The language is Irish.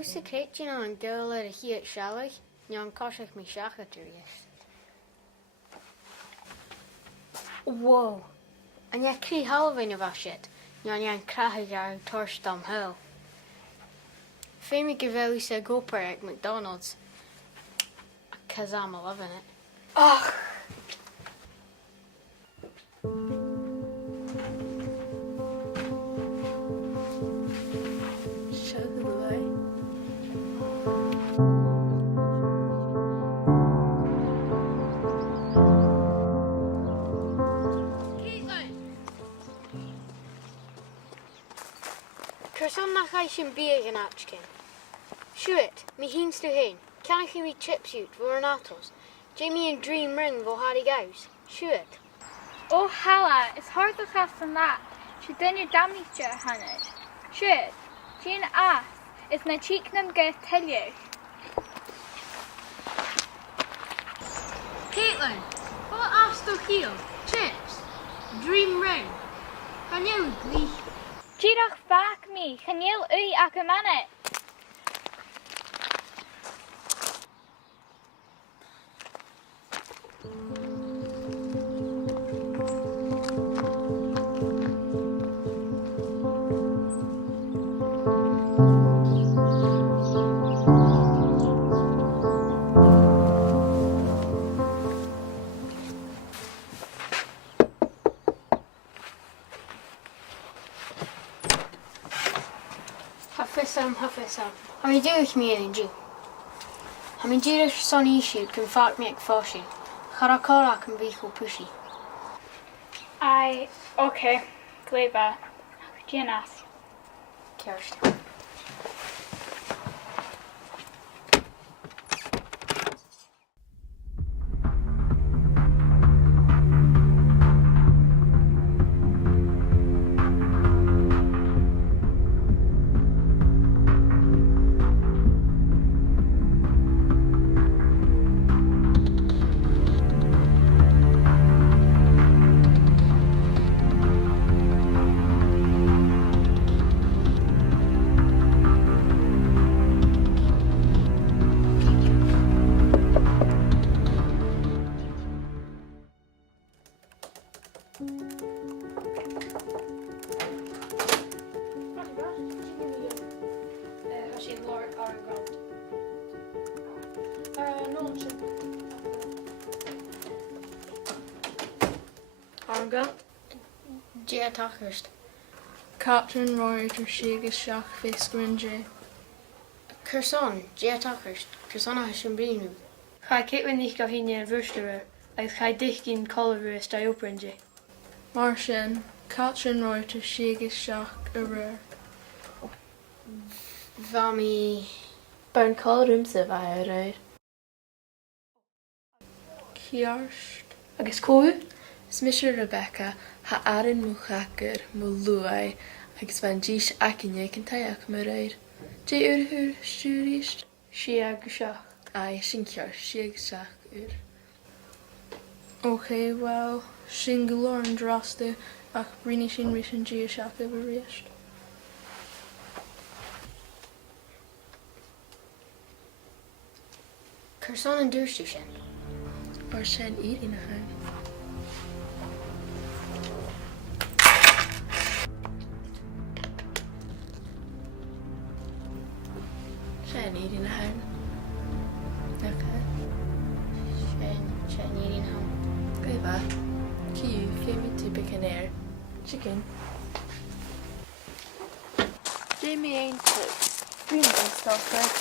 Who's the creature and girl at a heat shallow? Nyan Koshik me Sàthadh. Whoa. And ya cree Halloween of our shit. Nyan Crahig our Torstom Hill. Fame Gavelli said go per at McDonald's. 'Cause I'm loving it. Ach. Kerson nach I sin beer in Atchkin. Shoot, me heens to heen. Can I me chips out for Renatos? Jamie and Dream ring vo Harry Gows. Shoot. Oh, Hella, it's hard to cast than that. She done your damage to Hannah. Shoot, Jean ass, it's na cheek nam get tell you. Caitlin, what asked to heel? Chips? Dream ring? Can you glee? Girach back me, can you ui akamane? Huffisam. I mean, do with me and you. I mean, do this sunny shoot can fuck me at fashion. Harakara can be so pushy. Okay, Gleba. Jean ass. Kirsten. Arga? Sàthadh. Catherine Royer Shiga Shach Fiskrinje. Kerson, Sàthadh. Kerson a Shimbrinu. Chai Caitlin nicht go hinne Wursterer, als chai dich gin Colliver is die operinje. Marshin, Catherine Royer Shiga Shach Arur. Vami. Burn Colrum Savire. Kiarsht. Agus cool? Smisher Rebecca ha Aaron Muchaker Muluai agus van Jish Akinye Kintayach Maraid. J Urhur Shurist. Si agus seach. Ai Shinkyar Shig Shach Ur. Okay, well, Shingalor and Droste ach Brini Shin Rishin Gia Shach Everest. Kerson and Durstushin. Or Shen eating a home. Shen eating a home. Okay. Shen eating home. Gleba. Kiu, Femi Tipic air. Chicken. Jamie ain't cooked. Green and stuff, right?